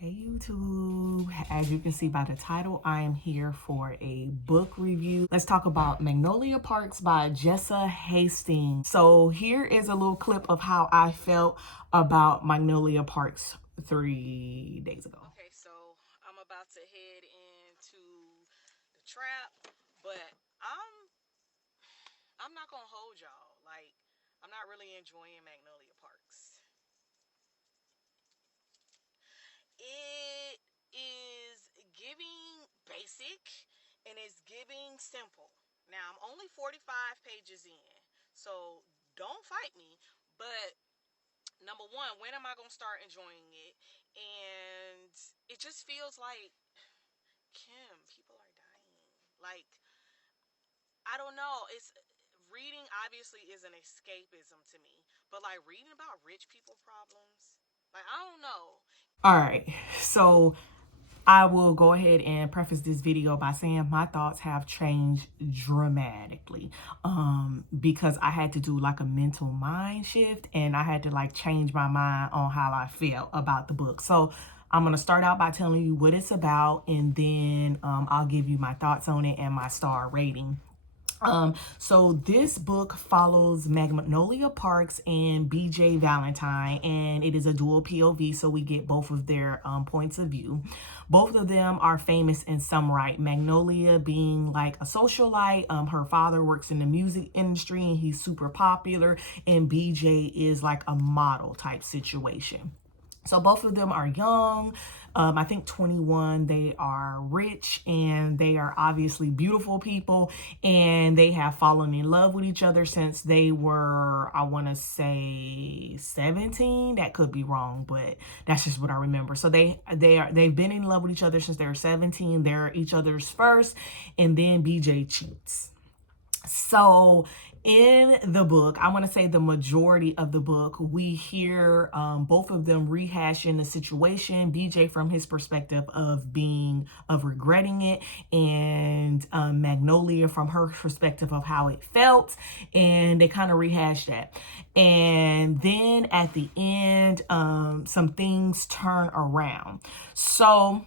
Hey YouTube, as you can see by the title, I am here for a book review. Let's talk about Magnolia Parks by Jessa Hastings. So here is a little clip of how I felt about Magnolia Parks 3 days ago. Okay, so I'm about to head into the trap, but I'm not gonna hold y'all. Like, I'm not really enjoying Magnolia Parks. It is giving basic and it's giving simple. Now I'm only 45 pages in, so don't fight me. But number one, when am I gonna start enjoying it? And it just feels like, Kim, people are dying. Like, I don't know. It's reading obviously is an escapism to me, but like reading about rich people problems, like I don't know. All right, so I will go ahead and preface this video by saying my thoughts have changed dramatically because I had to do like a mental mind shift and I had to like change my mind on how I felt about the book. So I'm going to start out by telling you what it's about, and then I'll give you my thoughts on it and my star rating. So this book follows Magnolia Parks and BJ Valentine, and it is a dual POV, so we get both of their points of view. Both of them are famous in some right. Magnolia being like a socialite, her father works in the music industry and he's super popular, and BJ is like a model type situation. So both of them are young, I think 21. They are rich and they are obviously beautiful people, and they have fallen in love with each other since they were, I want to say 17. That could be wrong, but that's just what I remember. So they've been in love with each other since they were 17. They're each other's first, and then BJ cheats. So in the book, I want to say the majority of the book, we hear both of them rehashing the situation. BJ from his perspective of regretting it, and Magnolia from her perspective of how it felt, and they kind of rehash that. And then at the end, some things turn around. So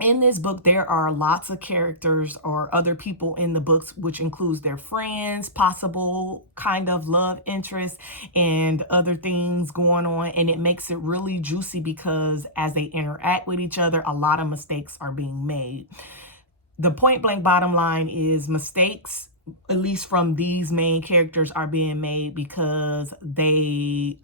in this book, there are lots of characters or other people in the books, which includes their friends, possible kind of love interest, and other things going on. And it makes it really juicy because as they interact with each other, a lot of mistakes are being made. The point blank bottom line is mistakes, at least from these main characters, are being made because they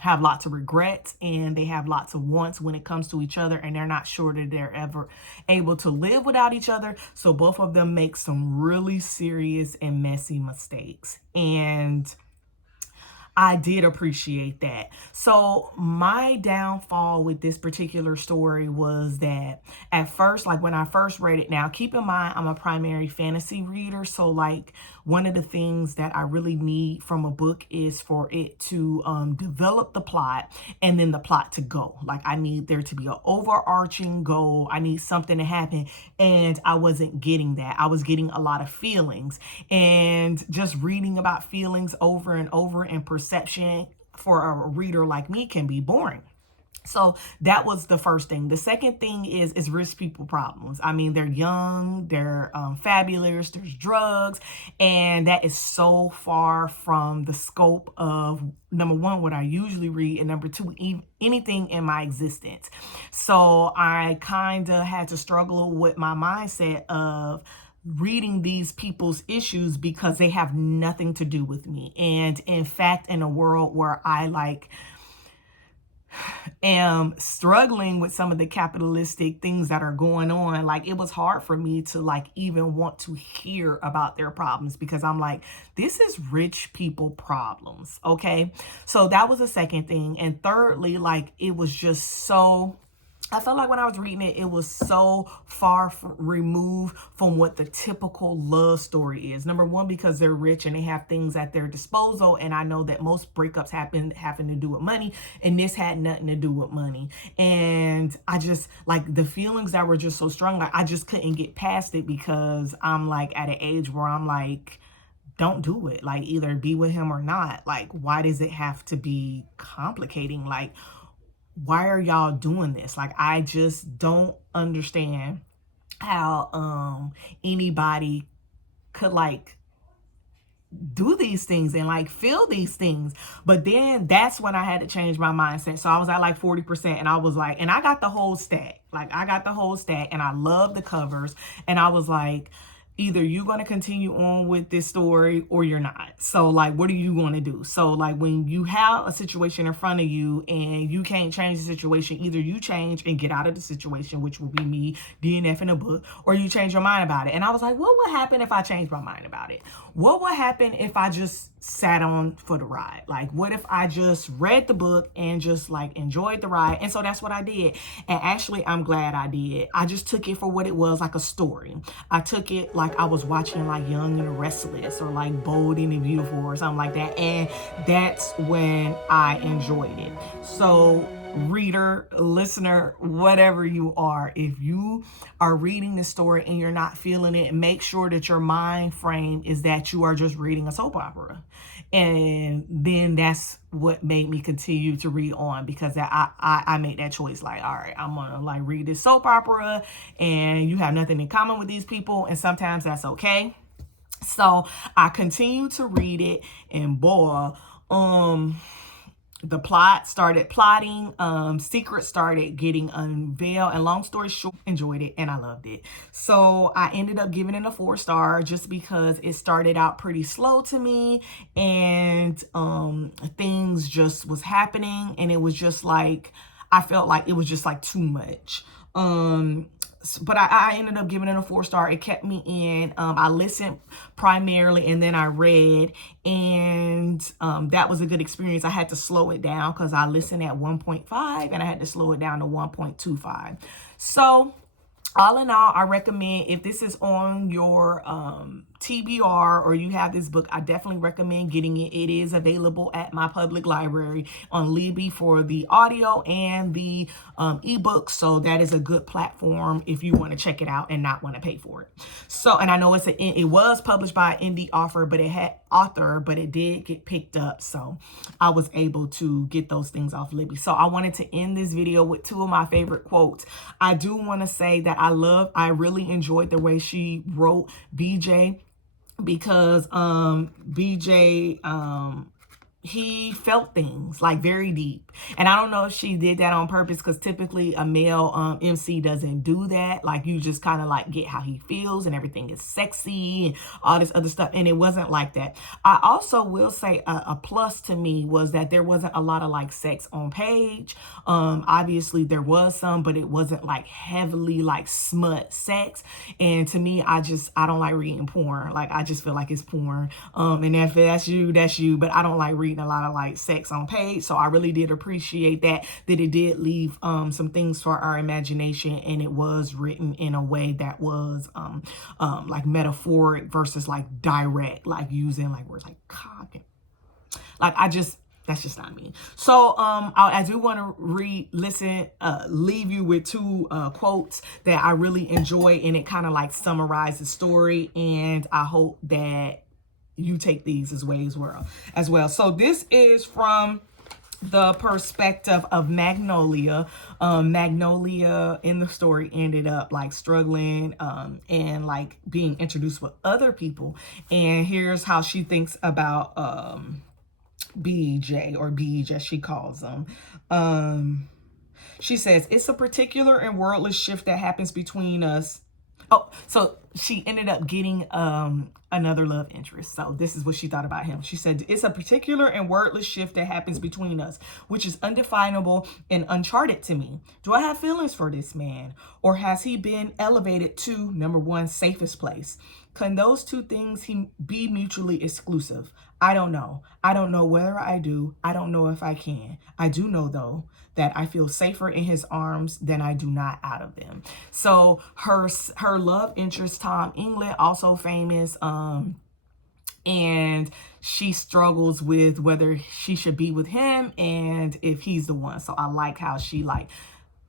have lots of regrets and they have lots of wants when it comes to each other, and they're not sure that they're ever able to live without each other. So both of them make some really serious and messy mistakes, and I did appreciate that. So my downfall with this particular story was that at first, like when I first read it, now keep in mind, I'm a primary fantasy reader. So like one of the things that I really need from a book is for it to develop the plot and then the plot to go. Like I need there to be an overarching goal. I need something to happen. And I wasn't getting that. I was getting a lot of feelings, and just reading about feelings over and over and perception for a reader like me can be boring. So that was the first thing. The second thing is rich people problems. I mean, they're young, they're fabulous, there's drugs, and that is so far from the scope of, number one, what I usually read, and number two, anything in my existence. So I kind of had to struggle with my mindset of reading these people's issues because they have nothing to do with me. And in fact, in a world where I am struggling with some of the capitalistic things that are going on, like it was hard for me to like even want to hear about their problems because I'm like, this is rich people problems. Okay. So that was the second thing. And thirdly, like it was just so, I felt like when I was reading it, it was so far removed from what the typical love story is. Number one, because they're rich and they have things at their disposal. And I know that most breakups having to do with money. And this had nothing to do with money. And I just like the feelings that were just so strong. Like I just couldn't get past it because I'm like at an age where I'm like, don't do it. Like either be with him or not. Like, why does it have to be complicating? Like, why are y'all doing this? Like, I just don't understand how anybody could like do these things and like feel these things. But then that's when I had to change my mindset. So I was at like 40% and I was like, and I got the whole stack. Like, I got the whole stack and I love the covers. And I was like, either you're going to continue on with this story or you're not. So like, what are you going to do? So like, when you have a situation in front of you and you can't change the situation, either you change and get out of the situation, which will be me DNF in a book, or you change your mind about it. And I was like, what would happen if I changed my mind about it? What would happen if I just sat on for the ride? Like, what if I just read the book and just like enjoyed the ride? And so that's what I did. And actually, I'm glad I did. I just took it for what it was, like a story. I took it like I was watching like Young and the Restless or like Bold and the Beautiful or something like that. And that's when I enjoyed it. So reader, listener, whatever you are, if you are reading the story and you're not feeling it, make sure that your mind frame is that you are just reading a soap opera. And then that's what made me continue to read on, because I made that choice. Like, all right, I'm gonna like read this soap opera, and you have nothing in common with these people, and sometimes that's okay. So I continued to read it, and boy, the plot started plotting, secrets started getting unveiled, and long story short, enjoyed it and I loved it. So I ended up giving it a 4-star just because it started out pretty slow to me, and things just was happening, and it was just like, I felt like it was just like too much. But I ended up giving it a 4-star. It kept me in. I listened primarily, and then I read, and that was a good experience. I had to slow it down because I listened at 1.5 and I had to slow it down to 1.25. So all in all, I recommend, if this is on your TBR or you have this book, I definitely recommend getting it. It is available at my public library on Libby for the audio and the ebook. So that is a good platform if you want to check it out and not want to pay for it. So, and I know it was published by an indie author, but it did get picked up. So I was able to get those things off Libby. So I wanted to end this video with 2 of my favorite quotes. I do want to say that I really enjoyed the way she wrote BJ, because BJ he felt things like very deep, and I don't know if she did that on purpose, because typically a male MC doesn't do that. Like, you just kind of like get how he feels and everything is sexy and all this other stuff, and it wasn't like that. I also will say a plus to me was that there wasn't a lot of like sex on page. Obviously there was some, but it wasn't like heavily like smut sex, and to me, I don't like reading porn. Like, I just feel like it's porn, and if that's you, that's you, but I don't like reading a lot of like sex on page. So I really did appreciate that it did leave some things for our imagination, and it was written in a way that was like metaphoric versus like direct, like using like words like cock and like, that's just not me. So I do want to leave you with 2 quotes that I really enjoy, and it kind of like summarizes the story, and I hope that you take these as well. So this is from the perspective of Magnolia. Magnolia in the story ended up like struggling and like being introduced with other people, and here's how she thinks about BJ, or Beej as she calls them. She says, it's a particular and worldless shift that happens between us. Oh, so she ended up getting another love interest. So this is what she thought about him. She said, it's a particular and wordless shift that happens between us, which is undefinable and uncharted to me. Do I have feelings for this man? Or has he been elevated to, number 1, safest place? Can those 2 things be mutually exclusive? I don't know. I don't know whether I do. I don't know if I can. I do know, though, that I feel safer in his arms than I do not out of them. So her love interest, Tom England, also famous, and she struggles with whether she should be with him and if he's the one. So I like how she like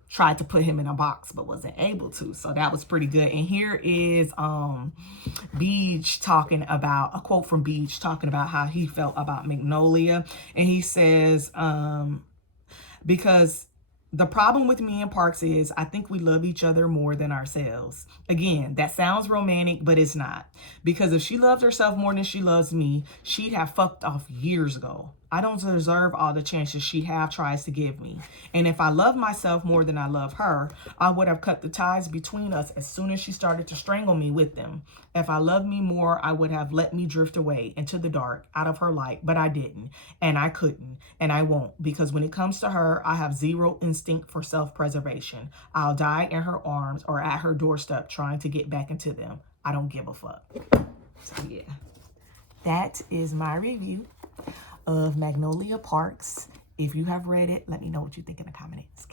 tried to put him in a box but wasn't able to. So that was pretty good. And here is Beej talking about a quote from Beej talking about how he felt about Magnolia. And he says, because The problem with me and Parks is I think we love each other more than ourselves. Again, that sounds romantic, but it's not. Because if she loved herself more than she loves me, she'd have fucked off years ago. I don't deserve all the chances she tries to give me. And if I love myself more than I love her, I would have cut the ties between us as soon as she started to strangle me with them. If I loved me more, I would have let me drift away into the dark, out of her light, but I didn't, and I couldn't, and I won't, because when it comes to her, I have zero instinct for self-preservation. I'll die in her arms or at her doorstep trying to get back into them. I don't give a fuck. So yeah, that is my review of Magnolia Parks. If you have read it, let me know what you think in the comments.